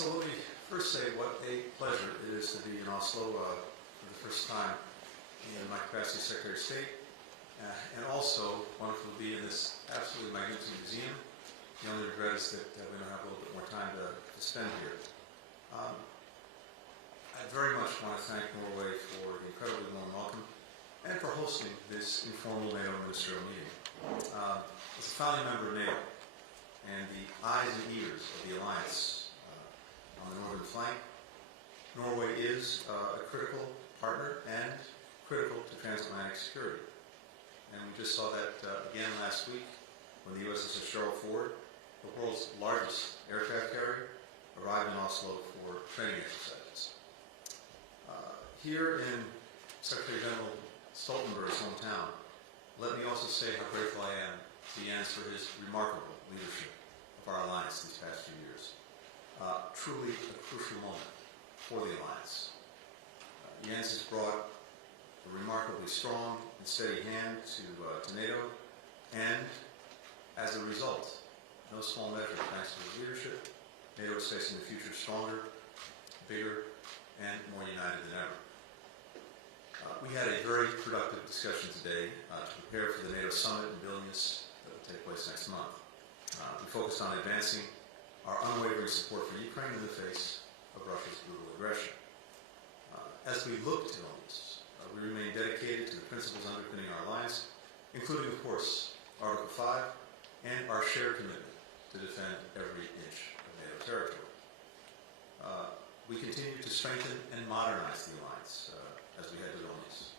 So let me first say what a pleasure it is to be in Oslo for the first time in my capacity as Secretary of State, and also wonderful to be in this absolutely magnificent museum. The only regret is that we don't have a little bit more time to spend here. I very much want to thank Norway for the incredibly warm welcome and for hosting this informal NATO ministerial meeting. As a founding member of NATO and the eyes and ears of the alliance on the northern flank, Norway is a critical partner and critical to transatlantic security. And we just saw that again last week when the USS Sherald Ford, the world's largest aircraft carrier, arrived in Oslo for training exercises. Here in Secretary General Stoltenberg's hometown, let me also say how grateful I am to Jens for his remarkable leadership of our alliance these past few years. Truly a crucial moment for the alliance. Jens has brought a remarkably strong and steady hand to NATO, and as a result, no small measure thanks to his leadership, NATO is facing the future stronger, bigger, and more united than ever. We had a very productive discussion today to prepare for the NATO summit in Vilnius that will take place next month. We focused on advancing our unwavering support for Ukraine in the face of Russia's brutal aggression. As we look to Vilnius, we remain dedicated to the principles underpinning our alliance, including, of course, Article 5 and our shared commitment to defend every inch of NATO territory. We continue to strengthen and modernize the alliance as we head to Vilnius.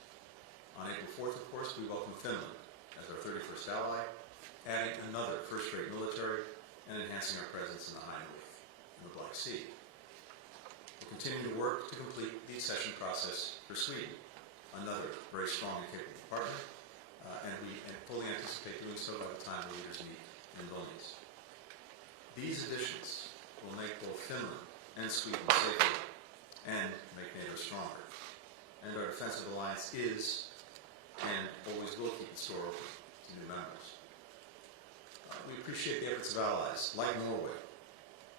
On April 4th, of course, we welcome Finland as our 31st ally, adding another first-rate military and enhancing our presence in the High North and the Black Sea. We'll continue to work to complete the accession process for Sweden, another very strong and capable partner, and we fully anticipate doing so by the time the leaders meet in Vilnius. These additions will make both Finland and Sweden safer and make NATO stronger. And our defensive alliance is and always will keep its door open to new members. We appreciate the efforts of allies like Norway,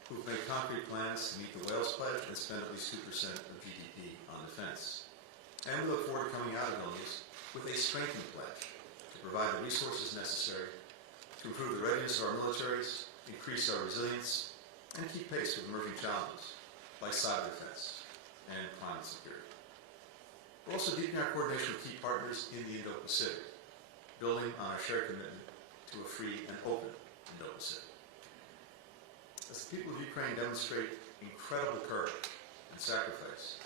who've made concrete plans to meet the Wales Pledge and spend at least 2% of GDP on defense. And we look forward to coming out of Vilnius with a strengthened pledge to provide the resources necessary to improve the readiness of our militaries, increase our resilience, and keep pace with emerging challenges like cyber defense and climate security. We're also deepening our coordination with key partners in the Indo-Pacific, building on our shared commitment to a free and open Indo-Pacific. As the people of Ukraine demonstrate incredible courage and sacrifice,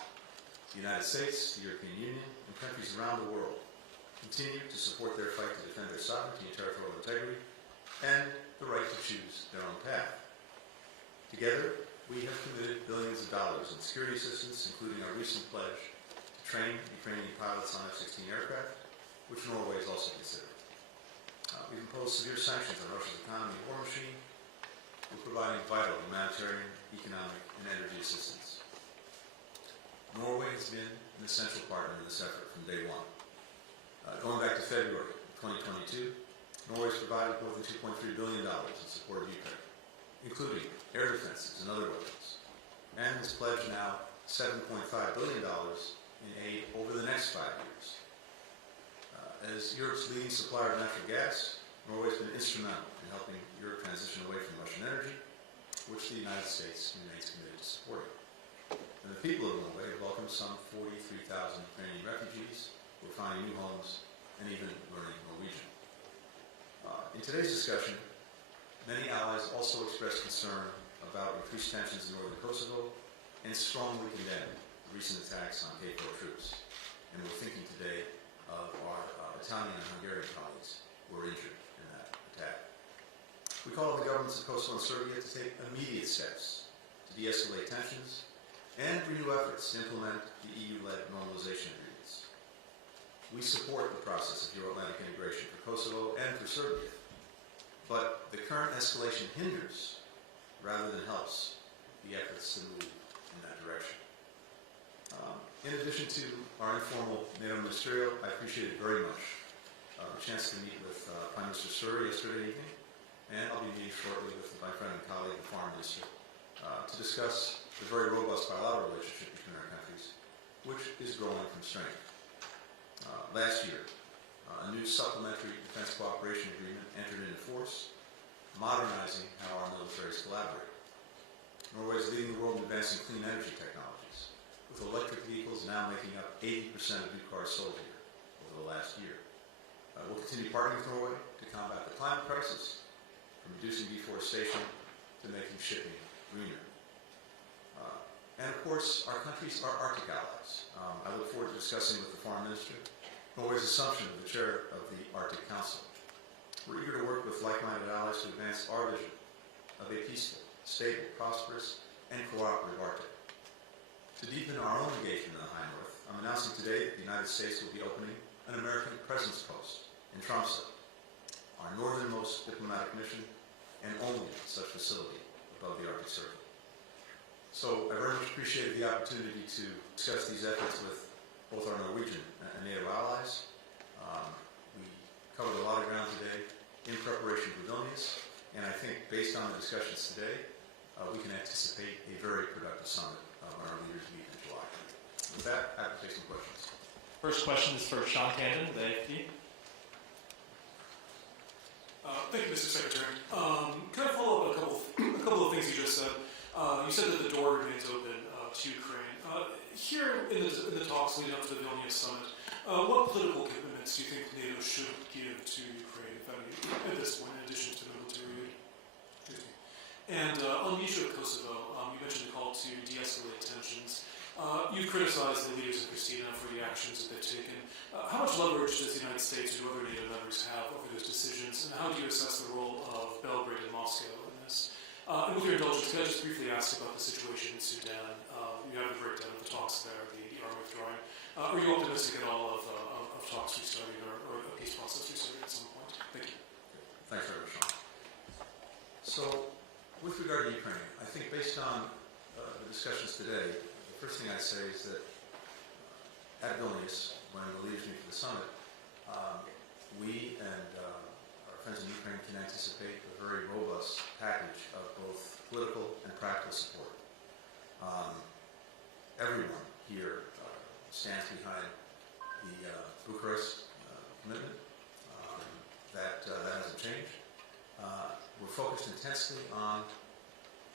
the United States, the European Union, and countries around the world continue to support their fight to defend their sovereignty and territorial integrity and the right to choose their own path. Together, we have committed billions of dollars in security assistance, including our recent pledge to train Ukrainian pilots on F-16 aircraft, which Norway has also considered. We've imposed severe sanctions on Russia's economy and war machine. We're providing vital humanitarian, economic, and energy assistance. Norway has been an essential partner in this effort from day one. Going back to February 2022, Norway has provided more than $2.3 billion in support of Ukraine, including air defenses and other weapons, and has pledged now $7.5 billion in aid over the next 5 years. As Europe's leading supplier of natural gas, Norway has been instrumental in helping Europe transition away from Russian energy, which the United States remains committed to supporting. And the people of Norway have welcomed some 43,000 Ukrainian refugees who are finding new homes and even learning Norwegian. In today's discussion, many allies also expressed concern about increased tensions in northern Kosovo and strongly condemned the recent attacks on KFOR troops. And we're thinking today of our Italian and Hungarian colleagues who were injured in that attack. We call on the governments of Kosovo and Serbia to take immediate steps to de-escalate tensions and renew efforts to implement the EU-led normalization agreements. We support the process of Euro-Atlantic integration for Kosovo and for Serbia, but the current escalation hinders rather than helps the efforts to move in that direction. In addition to our informal NATO ministerial, I appreciated very much a chance to meet with Prime Minister Suri yesterday evening, and I'll be meeting shortly with my friend and colleague, the Foreign Minister, to discuss the very robust bilateral relationship between our countries, which is growing from strength. Last year, a new supplementary defense cooperation agreement entered into force, modernizing how our militaries collaborate. Norway is leading the world in advancing clean energy technologies, with electric vehicles now making up 80% of new cars sold here over the last year. We'll continue partnering with Norway to combat the climate crisis, from reducing deforestation to making shipping greener. And of course, our countries are Arctic allies. I look forward to discussing with the Foreign Minister Norway's assumption of the chair of the Arctic Council. We're eager to work with like-minded allies to advance our vision of a peaceful, stable, prosperous, and cooperative Arctic. To deepen our own engagement in the High North, I'm announcing today that the United States will be opening an American presence post in Tromsø, our northernmost diplomatic mission and only such facility above the Arctic Circle. So I very much appreciated the opportunity to discuss these efforts with both our Norwegian and NATO allies. We covered a lot of ground today in preparation for Vilnius, and I think based on the discussions today, we can anticipate a very productive summit when our leaders meet in July. With that, I have to take some questions. First question is for Sean Tandon with AFP. Thank you, Mr. Secretary. Can I follow up a couple of things you just said? You said that the door remains open to Ukraine. Here in the talks leading up to the Vilnius summit, what political commitments do you think NATO should give to Ukraine, if any, at this point, in addition to military aid? And on the issue of Kosovo, you mentioned the call to de-escalate tensions. You've criticized the leaders of Pristina for the actions that they've taken. How much leverage does the United States or other NATO members have over those decisions, and how do you assess the role of Belgrade and Moscow in this? And with your indulgence, can I just briefly ask about the situation in Sudan? You have a breakdown of the talks there, the army withdrawing. Are you optimistic at all of talks restarting or a peace process restarting at some point? Thank you. Thanks very much, Sean. So, with regard to Ukraine, I think based on the discussions today, the first thing I'd say is that at Vilnius, when the leaders meet for the summit, we and our friends in Ukraine can anticipate a very robust package of both political and practical support. Everyone here stands behind the Bucharest commitment. That hasn't changed. We're focused intensely on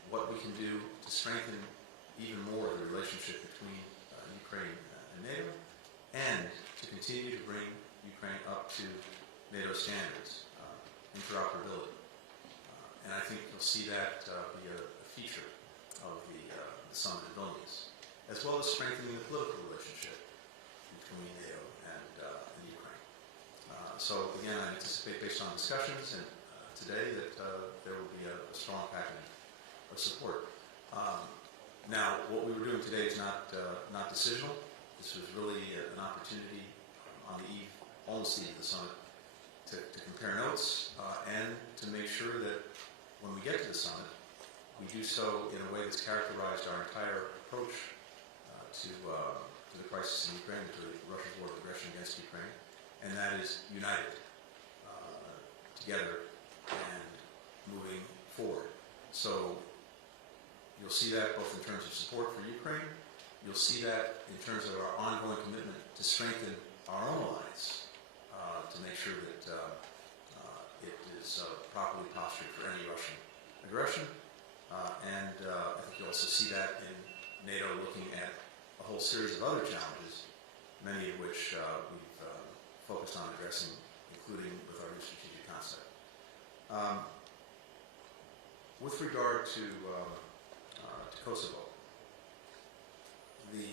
what we can do to strengthen even more the relationship between Ukraine and NATO, and to continue to bring Ukraine up to NATO standards, interoperability. And I think you'll see that be a feature of the summit in Vilnius, as well as strengthening the political relationship between NATO and Ukraine. So again, I anticipate based on discussions and today that there will be a strong package of support. Now, what we were doing today is not decisional. This was really an opportunity on the eve, almost the eve of the summit, to compare notes and to make sure that when we get to the summit, we do so in a way that's characterized our entire approach to the crisis in Ukraine, to Russia's war of aggression against Ukraine, and that is united, together, and moving forward. So you'll see that both in terms of support for Ukraine, you'll see that in terms of our ongoing commitment to strengthen our own alliance, to make sure that it is properly postured for any Russian aggression. And I think you'll also see that in NATO looking at a whole series of other challenges, many of which we've focused on addressing, including with our new strategic concept. With regard to Kosovo, the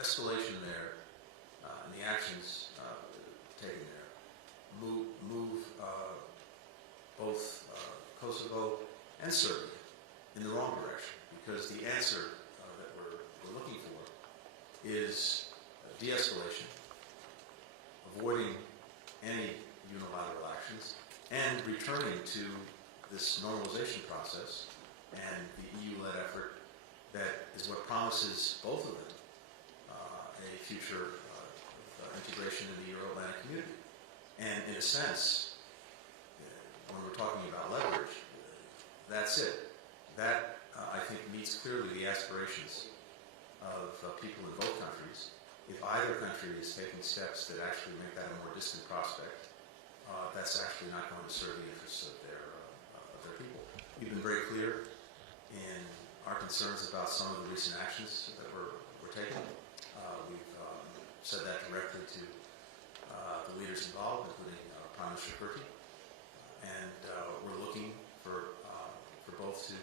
escalation there and the actions taken there move both Kosovo and Serbia in the wrong direction, because the answer that we're looking for is de-escalation, avoiding any unilateral actions, and returning to this normalization process and the EU-led effort that is what promises both of them a future integration in the Euro-Atlantic community. And in a sense, when we're talking about leverage, that's it. That, I think, meets clearly the aspirations of people in both countries. If either country is taking steps that actually make that a more distant prospect, that's actually not going to serve the interests of their people. We've been very clear in our concerns about some of the recent actions that were taken. We've said that directly to the leaders involved, including Prime Minister Turkey, and we're looking for both to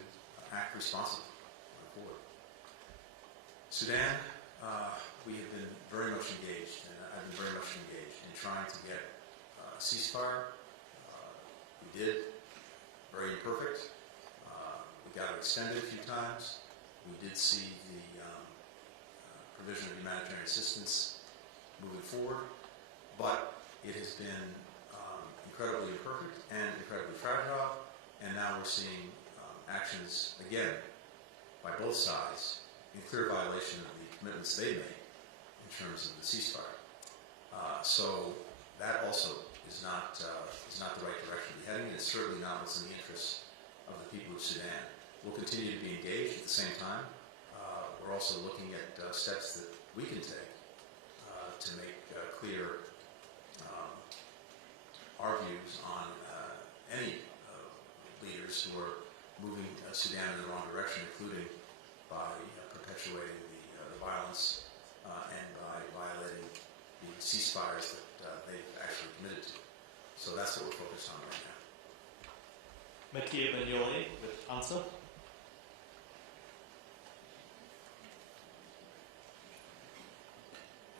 act responsibly going forward. Sudan, we have been very much engaged, and I've been very much engaged in trying to get a ceasefire. We did, very imperfect. We got it extended a few times. We did see the provision of humanitarian assistance moving forward, but it has been incredibly imperfect and incredibly fragile, and now we're seeing actions, again, by both sides, in clear violation of the commitments they made in terms of the ceasefire. So that also is not the right direction to be heading, and it's certainly not what's in the interests of the people of Sudan. We'll continue to be engaged at the same time. We're also looking at steps that we can take to make clear our views on any leaders who are moving Sudan in the wrong direction, including by perpetuating the violence and by violating the ceasefires that they've actually committed to. So that's what we're focused on right now. Mattia Bagnoli with ANSA.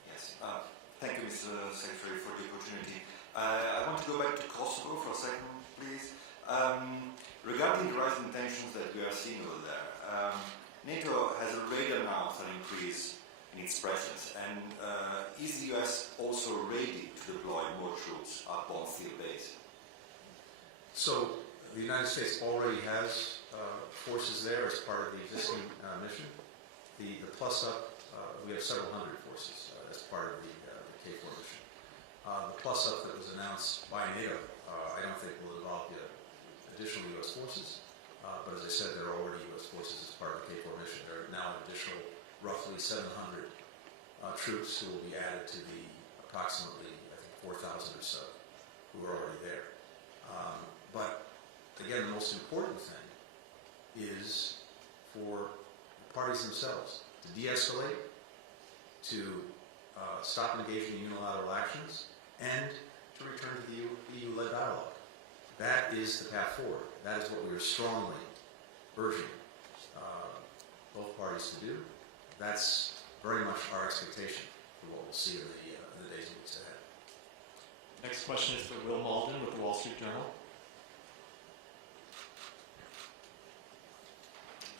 Yes. Thank you, Mr. Secretary, for the opportunity. I want to go back to Kosovo for a second, please. Regarding the rising tensions that we are seeing over there, NATO has already announced an increase in its presence, and is the US also ready to deploy more troops at Bonfield base? So the United States already has forces there as part of the existing mission. The plus-up, we have several hundred forces as part of the KFOR mission. The plus-up that was announced by NATO, I don't think will involve additional U.S. forces, but as I said, there are already U.S. forces as part of the KFOR mission. There are now an additional roughly 700 troops who will be added to the approximately, I think, 4,000 or so who are already there. But again, the most important thing is for the parties themselves to de-escalate, to stop engaging in unilateral actions, and to return to the EU-led dialogue. That is the path forward. That is what we are strongly urging both parties to do. That's very much our expectation for what we'll see in the days and weeks ahead. Next question is for Will Malden with the Wall Street Journal.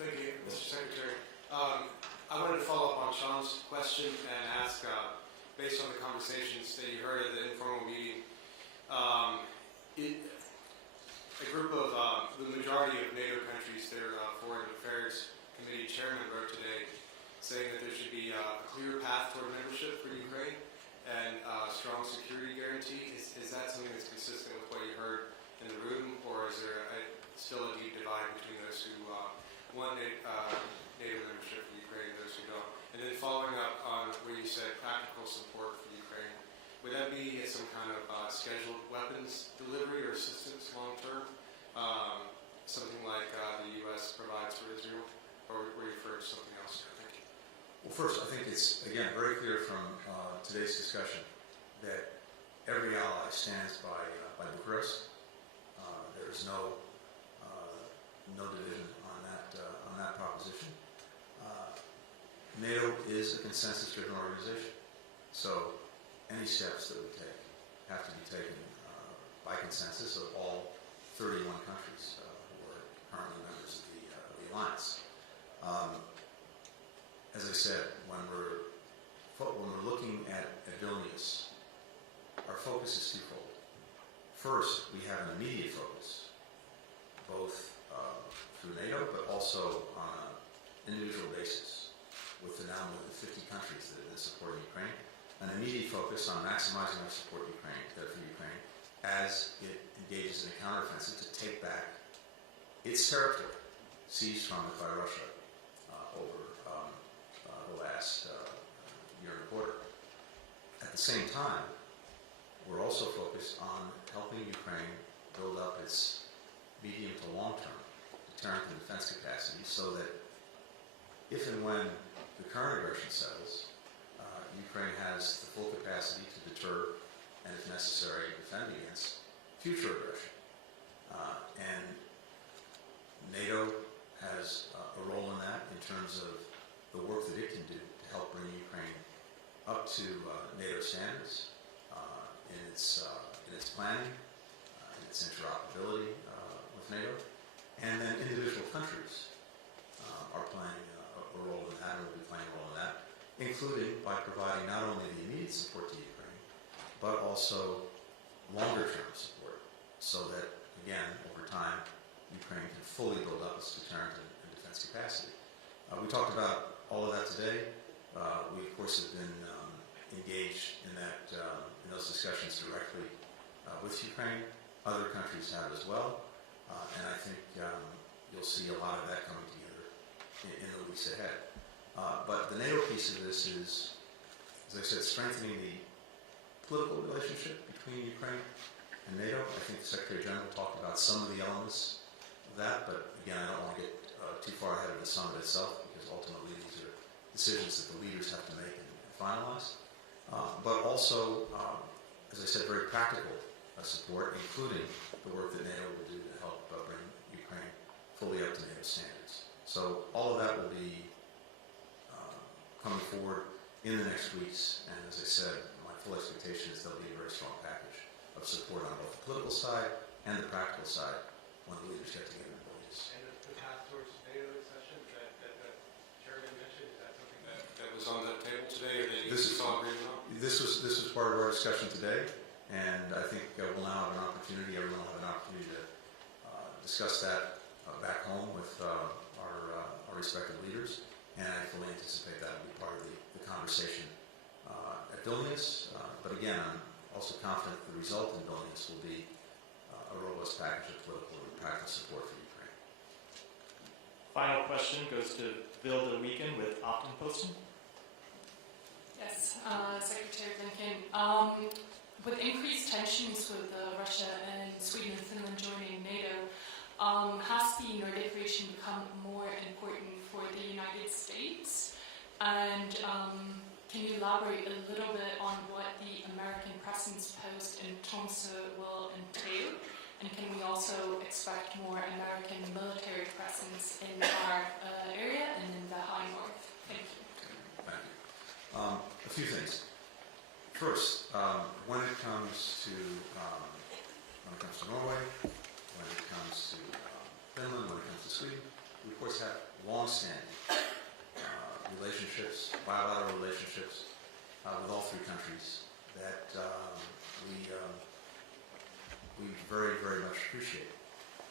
Thank you, Mr. Secretary. I wanted to follow up on Sean's question and ask, based on the conversations that you heard at the informal meeting, a group of the majority of NATO countries, their Foreign Affairs Committee chairman wrote today saying that there should be a clear path toward membership for Ukraine and a strong security guarantee. Is that something that's consistent with what you heard in the room, or is there still a deep divide between those who want NATO membership for Ukraine and those who don't? And then following up on where you said practical support for Ukraine, would that be some kind of scheduled weapons delivery or assistance long term? Something like the U.S. provides for Israel, or were you referring to something else? Thank you. Well, first, I think it's, again, very clear from today's discussion that every ally stands by Bucharest. There is no division on that proposition. NATO is a consensus-driven organization, so any steps that we take have to be taken by consensus of all 31 countries who are currently members of the alliance. As I said, when we're looking at Vilnius, our focus is twofold. First, we have an immediate focus, both through NATO, but also on an individual basis, with the now more than 50 countries that have been supporting Ukraine. An immediate focus on maximizing our support for Ukraine as it engages in a counteroffensive to take back its territory seized from it by Russia over the last year and a quarter. At the same time, we're also focused on helping Ukraine build up its medium to long-term deterrent and defense capacity so that if and when the current aggression settles, Ukraine has the full capacity to deter and, if necessary, defend against future aggression. And NATO has a role in that in terms of the work that it can do to help bring Ukraine up to NATO standards in its planning, in its interoperability with NATO, and then individual countries are playing a role in that, and will be playing a role in that, including by providing not only the immediate support to Ukraine, but also longer-term support, so that, again, over time, Ukraine can fully build up its deterrent and defense capacity. We talked about all of that today. We, of course, have been engaged in those discussions directly with Ukraine. Other countries have as well, and I think you'll see a lot of that coming together in the weeks ahead. But the NATO piece of this is, as I said, strengthening the political relationship between Ukraine and NATO. I think the Secretary General talked about some of the elements of that, but again, I don't want to get too far ahead of the summit itself, because ultimately these are decisions that the leaders have to make and finalize. But also, as I said, very practical support, including the work that NATO will do to help bring Ukraine fully up to NATO standards. So all of that will be coming forward in the next weeks, and as I said, my full expectation is there'll be a very strong package of support on both the political side and the practical side when the leaders get together in Vilnius. And the path towards NATO accession that the chairman mentioned, is that something that was on the table today, or they saw agreement on? This was part of our discussion today, and I think we'll now have an opportunity, everyone will have an opportunity to discuss that back home with our respective leaders, and I fully anticipate that will be part of the conversation at Vilnius. But again, I'm also confident the result in Vilnius will be a robust package of political and practical support for Ukraine. Final question goes to Vilde Weekend with Aftenposten. Yes, Secretary Blinken. With increased tensions with Russia and Sweden and Finland joining NATO, has the Nordic region become more important for the United States? And can you elaborate a little bit on what the American presence post in Tromsø will entail? And can we also expect more American military presence in our area and in the high north? Thank you. Thank you. A few things. First, when it comes to Norway, when it comes to Finland, when it comes to Sweden, we of course have long-standing relationships, bilateral relationships with all three countries that we very, very much appreciate.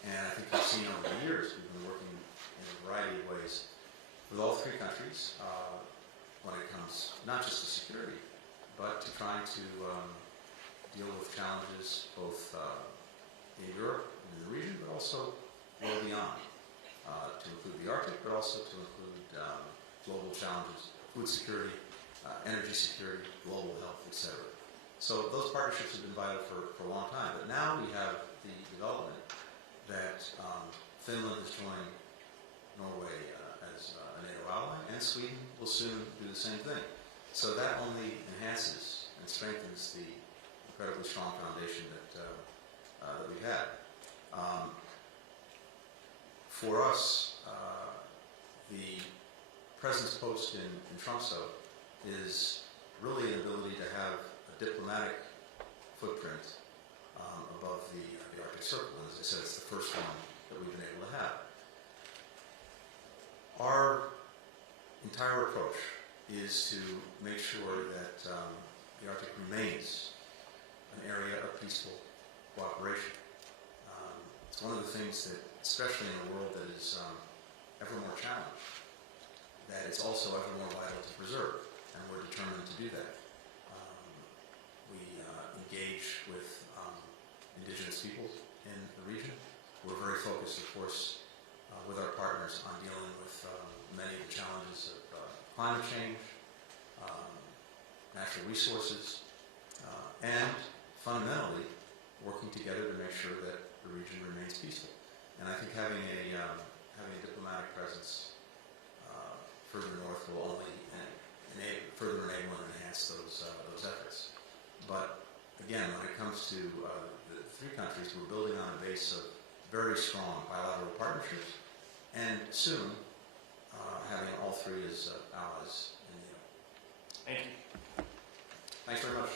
And I think you've seen over the years, we've been working in a variety of ways with all three countries when it comes not just to security, but to trying to deal with challenges both in Europe and in the region, but also well beyond, to include the Arctic, but also to include global challenges, food security, energy security, global health, etc. So those partnerships have been vital for a long time. But now we have the development that Finland has joined Norway as a NATO ally, and Sweden will soon do the same thing. So that only enhances and strengthens the incredibly strong foundation that we've had. For us, the presence post in Tromsø is really an ability to have a diplomatic footprint above the Arctic Circle. And as I said, it's the first one that we've been able to have. Our entire approach is to make sure that the Arctic remains an area of peaceful cooperation. It's one of the things that, especially in a world that is ever more challenged, that it's also ever more vital to preserve, and we're determined to do that. We engage with indigenous peoples in the region. We're very focused, of course, with our partners on dealing with many of the climate change, natural resources, and fundamentally working together to make sure that the region remains peaceful. And I think having a diplomatic presence further north will only further enable and enhance those efforts. But again, when it comes to the three countries, we're building on a base of very strong bilateral partnerships, and soon having all three as allies in NATO. Thank you. Thanks very much.